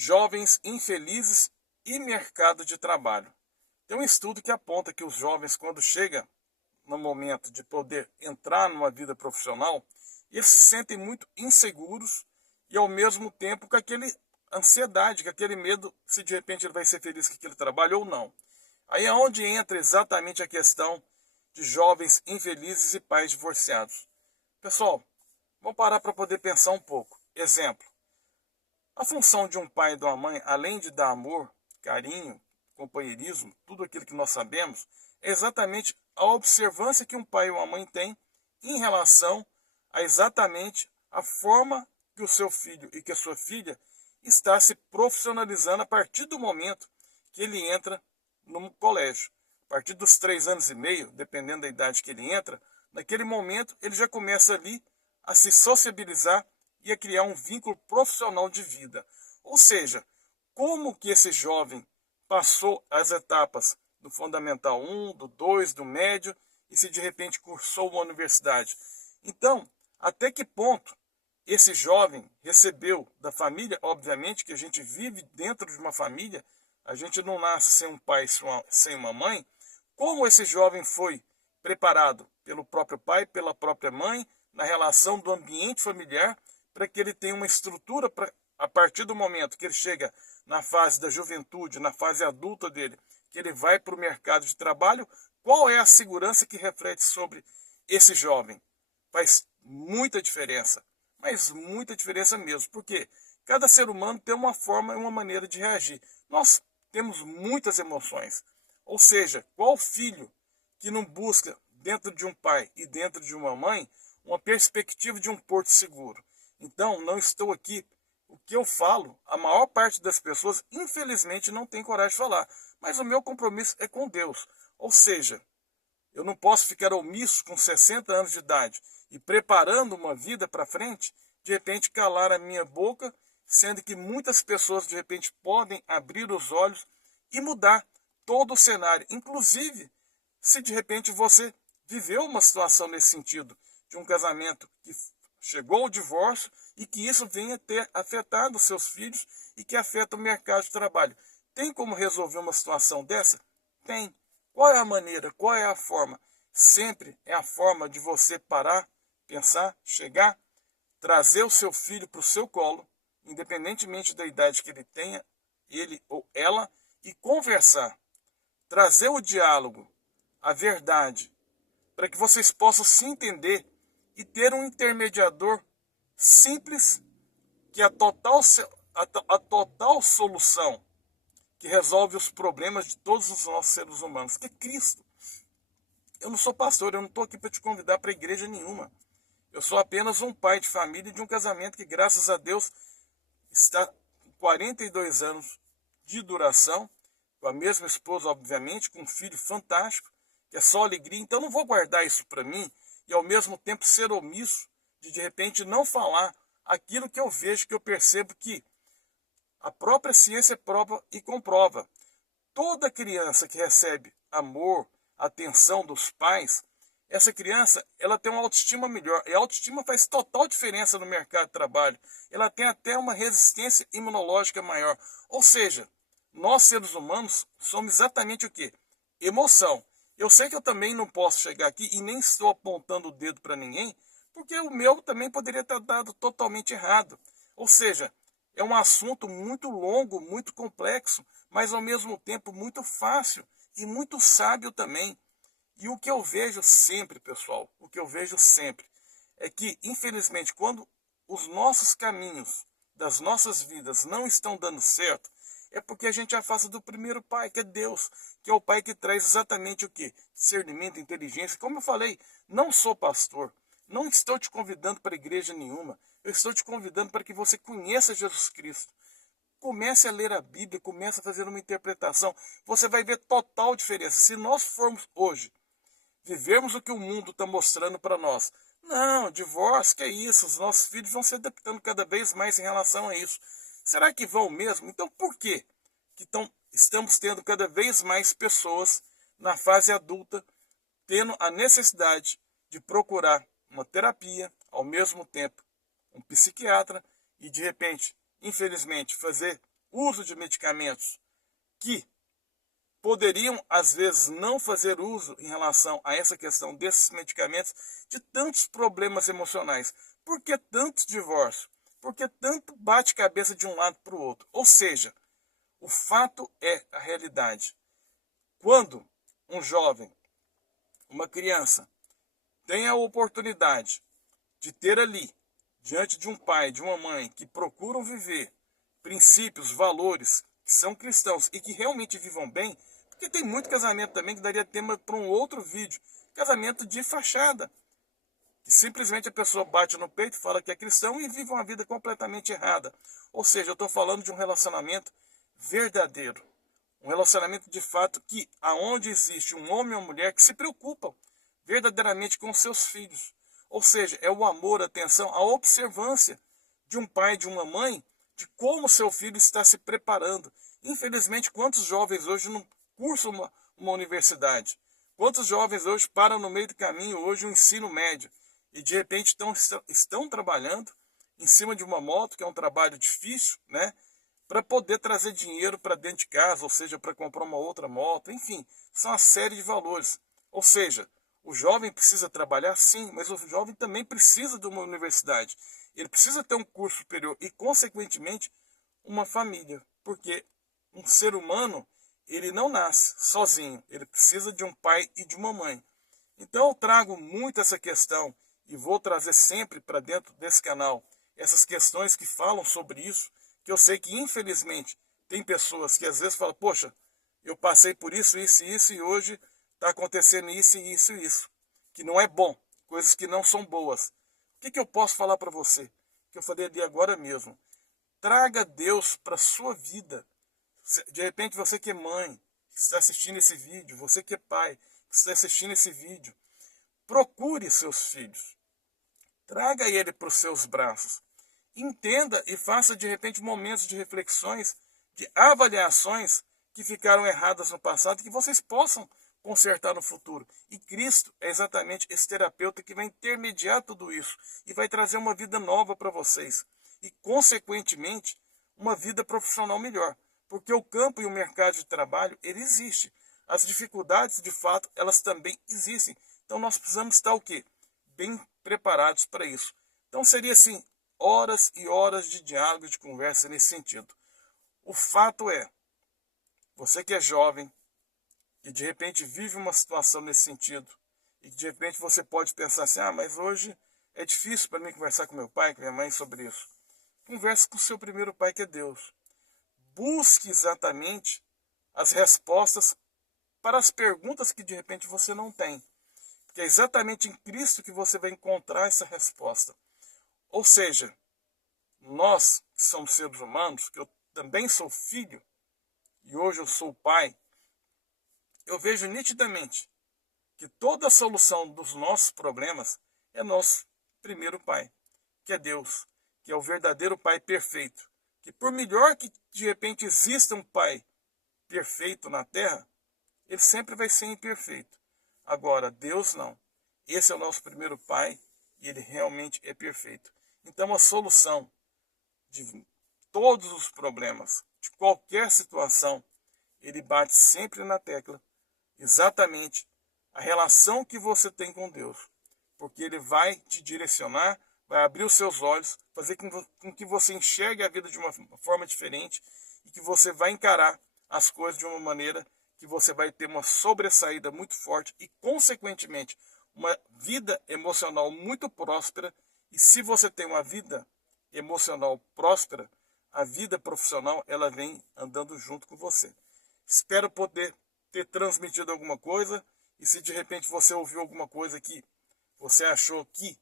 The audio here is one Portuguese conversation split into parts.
Jovens infelizes e mercado de trabalho. Tem um estudo que aponta que os jovens, quando chega no momento de poder entrar numa vida profissional, eles se sentem muito inseguros e ao mesmo tempo com aquele ansiedade, com aquele medo se de repente ele vai ser feliz com aquele trabalho ou não. Aí é onde entra exatamente a questão de jovens infelizes e pais divorciados. Pessoal, vamos parar para poder pensar um pouco. Exemplo. A função de um pai e de uma mãe, além de dar amor, carinho, companheirismo, tudo aquilo que nós sabemos, é exatamente a observância que um pai e uma mãe têm em relação a exatamente a forma que o seu filho e que a sua filha está se profissionalizando a partir do momento que ele entra no colégio. A partir dos 3 anos e meio, dependendo da idade que ele entra, naquele momento ele já começa ali a se sociabilizar e a criar um vínculo profissional de vida. Ou seja, como que esse jovem passou as etapas do Fundamental 1, do 2, do médio, e se de repente cursou uma universidade. Então, até que ponto esse jovem recebeu da família, obviamente que a gente vive dentro de uma família, a gente não nasce sem um pai, sem uma mãe, como esse jovem foi preparado pelo próprio pai, pela própria mãe, na relação do ambiente familiar, para que ele tenha uma estrutura para, a partir do momento que ele chega na fase da juventude, na fase adulta dele, que ele vai para o mercado de trabalho, qual é a segurança que reflete sobre esse jovem? Faz muita diferença, mas muita diferença mesmo, porque cada ser humano tem uma forma e uma maneira de reagir. Nós temos muitas emoções, ou seja, qual filho que não busca dentro de um pai e dentro de uma mãe uma perspectiva de um porto seguro? Então, não estou aqui. O que eu falo, a maior parte das pessoas, infelizmente, não tem coragem de falar. Mas o meu compromisso é com Deus. Ou seja, eu não posso ficar omisso com 60 anos de idade e preparando uma vida para frente, de repente calar a minha boca, sendo que muitas pessoas, de repente, podem abrir os olhos e mudar todo o cenário. Inclusive, se de repente você viveu uma situação nesse sentido, de um casamento que chegou ao divórcio e que isso venha ter afetado os seus filhos e que afeta o mercado de trabalho. Tem como resolver uma situação dessa? Tem. Qual é a maneira? Qual é a forma? Sempre é a forma de você parar, pensar, chegar, trazer o seu filho para o seu colo, independentemente da idade que ele tenha, ele ou ela, e conversar. Trazer o diálogo, a verdade, para que vocês possam se entender e ter um intermediador simples, que é a total solução que resolve os problemas de todos os nossos seres humanos, que é Cristo. Eu não sou pastor, eu não estou aqui para te convidar para igreja nenhuma. Eu sou apenas um pai de família de um casamento que, graças a Deus, está com 42 anos de duração, com a mesma esposa, obviamente, com um filho fantástico, que é só alegria. Então, eu não vou guardar isso para mim e, ao mesmo tempo, ser omisso de repente, não falar aquilo que eu vejo, que eu percebo que a própria ciência prova e comprova. Toda criança que recebe amor, atenção dos pais, essa criança ela tem uma autoestima melhor. E a autoestima faz total diferença no mercado de trabalho. Ela tem até uma resistência imunológica maior. Ou seja, nós seres humanos somos exatamente o quê? Emoção. Eu sei que eu também não posso chegar aqui e nem estou apontando o dedo para ninguém, porque o meu também poderia ter dado totalmente errado. Ou seja, é um assunto muito longo, muito complexo, mas ao mesmo tempo muito fácil e muito sábio também. E o que eu vejo sempre, pessoal, o que eu vejo sempre, é que, infelizmente, quando os nossos caminhos das nossas vidas não estão dando certo, é porque a gente afasta do primeiro pai, que é Deus, que é o pai que traz exatamente o quê? Discernimento, inteligência. Como eu falei, não sou pastor, não estou te convidando para igreja nenhuma, eu estou te convidando para que você conheça Jesus Cristo. Comece a ler a Bíblia, comece a fazer uma interpretação, você vai ver total diferença. Se nós formos hoje vivermos o que o mundo está mostrando para nós, não, divórcio, que é isso, os nossos filhos vão se adaptando cada vez mais em relação a isso. Será que vão mesmo? Então por quê que estamos tendo cada vez mais pessoas na fase adulta tendo a necessidade de procurar uma terapia, ao mesmo tempo um psiquiatra, e de repente, infelizmente, fazer uso de medicamentos que poderiam, às vezes, não fazer uso em relação a essa questão desses medicamentos, de tantos problemas emocionais. Por que tantos divórcios? Por que tanto bate-cabeça de um lado para o outro? Ou seja, o fato é a realidade. Quando um jovem, uma criança, tem a oportunidade de ter ali, diante de um pai, de uma mãe, que procuram viver princípios, valores, que são cristãos e que realmente vivam bem, porque tem muito casamento também que daria tema para um outro vídeo, casamento de fachada, que simplesmente a pessoa bate no peito, fala que é cristão e vive uma vida completamente errada. Ou seja, eu estou falando de um relacionamento verdadeiro, um relacionamento de fato que, aonde existe um homem ou uma mulher que se preocupam verdadeiramente com seus filhos. Ou seja, é o amor, a atenção, a observância de um pai, de uma mãe, de como seu filho está se preparando. Infelizmente, quantos jovens hoje não cursam uma universidade? Quantos jovens hoje param no meio do caminho, hoje o ensino médio, e de repente estão trabalhando em cima de uma moto, que é um trabalho difícil, né? Para poder trazer dinheiro para dentro de casa, ou seja, para comprar uma outra moto, enfim, são uma série de valores. Ou seja, o jovem precisa trabalhar, sim, mas o jovem também precisa de uma universidade. Ele precisa ter um curso superior e, consequentemente, uma família. Porque um ser humano, ele não nasce sozinho. Ele precisa de um pai e de uma mãe. Então eu trago muito essa questão e vou trazer sempre para dentro desse canal essas questões que falam sobre isso, que eu sei que, infelizmente, tem pessoas que às vezes falam, poxa, eu passei por isso, isso e isso, e hoje está acontecendo isso e isso e isso, que não é bom, coisas que não são boas. O que eu posso falar para você? Que eu falei ali agora mesmo. Traga Deus para a sua vida. De repente você que é mãe, que está assistindo esse vídeo, você que é pai, que está assistindo esse vídeo, procure seus filhos. Traga ele para os seus braços. Entenda e faça de repente momentos de reflexões, de avaliações que ficaram erradas no passado, que vocês possam consertar no futuro. E Cristo é exatamente esse terapeuta que vai intermediar tudo isso e vai trazer uma vida nova para vocês. E, consequentemente, uma vida profissional melhor. Porque o campo e o mercado de trabalho, ele existe. As dificuldades, de fato, elas também existem. Então nós precisamos estar o quê? Bem preparados para isso. Então seria assim, horas e horas de diálogo, de conversa nesse sentido. O fato é, você que é jovem, que de repente vive uma situação nesse sentido, e que de repente você pode pensar assim, mas hoje é difícil para mim conversar com meu pai, com minha mãe sobre isso. Converse com o seu primeiro pai, que é Deus. Busque exatamente as respostas para as perguntas que de repente você não tem. Porque é exatamente em Cristo que você vai encontrar essa resposta. Ou seja, nós que somos seres humanos, que eu também sou filho, e hoje eu sou pai, eu vejo nitidamente que toda a solução dos nossos problemas é nosso primeiro pai, que é Deus, que é o verdadeiro pai perfeito. Que por melhor que de repente exista um pai perfeito na terra, ele sempre vai ser imperfeito. Agora, Deus não. Esse é o nosso primeiro pai e ele realmente é perfeito. Então a solução de todos os problemas, de qualquer situação, ele bate sempre na tecla exatamente a relação que você tem com Deus. Porque ele vai te direcionar, vai abrir os seus olhos, fazer com que você enxergue a vida de uma forma diferente e que você vai encarar as coisas de uma maneira que você vai ter uma sobressaída muito forte e, consequentemente, uma vida emocional muito próspera. E se você tem uma vida emocional próspera, a vida profissional ela vem andando junto com você. Espero poder ter transmitido alguma coisa, e se de repente você ouviu alguma coisa que você achou que,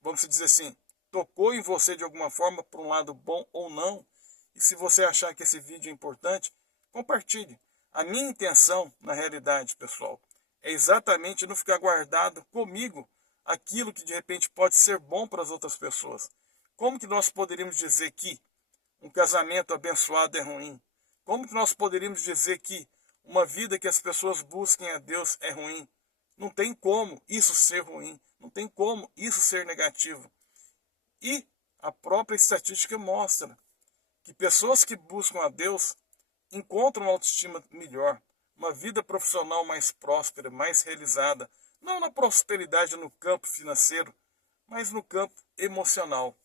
vamos dizer assim, tocou em você de alguma forma, por um lado bom ou não, e se você achar que esse vídeo é importante, compartilhe. A minha intenção, na realidade, pessoal, é exatamente não ficar guardado comigo aquilo que de repente pode ser bom para as outras pessoas. Como que nós poderíamos dizer que um casamento abençoado é ruim? Como que nós poderíamos dizer que uma vida que as pessoas busquem a Deus é ruim? Não tem como isso ser ruim, não tem como isso ser negativo. E a própria estatística mostra que pessoas que buscam a Deus encontram uma autoestima melhor, uma vida profissional mais próspera, mais realizada, não na prosperidade no campo financeiro, mas no campo emocional.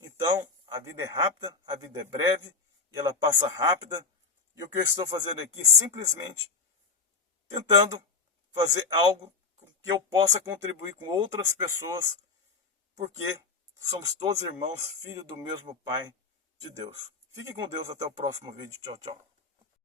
Então, a vida é rápida, a vida é breve, e ela passa rápida, e o que eu estou fazendo aqui, simplesmente tentando fazer algo que eu possa contribuir com outras pessoas, porque somos todos irmãos, filhos do mesmo Pai de Deus. Fique com Deus, até o próximo vídeo. Tchau, tchau.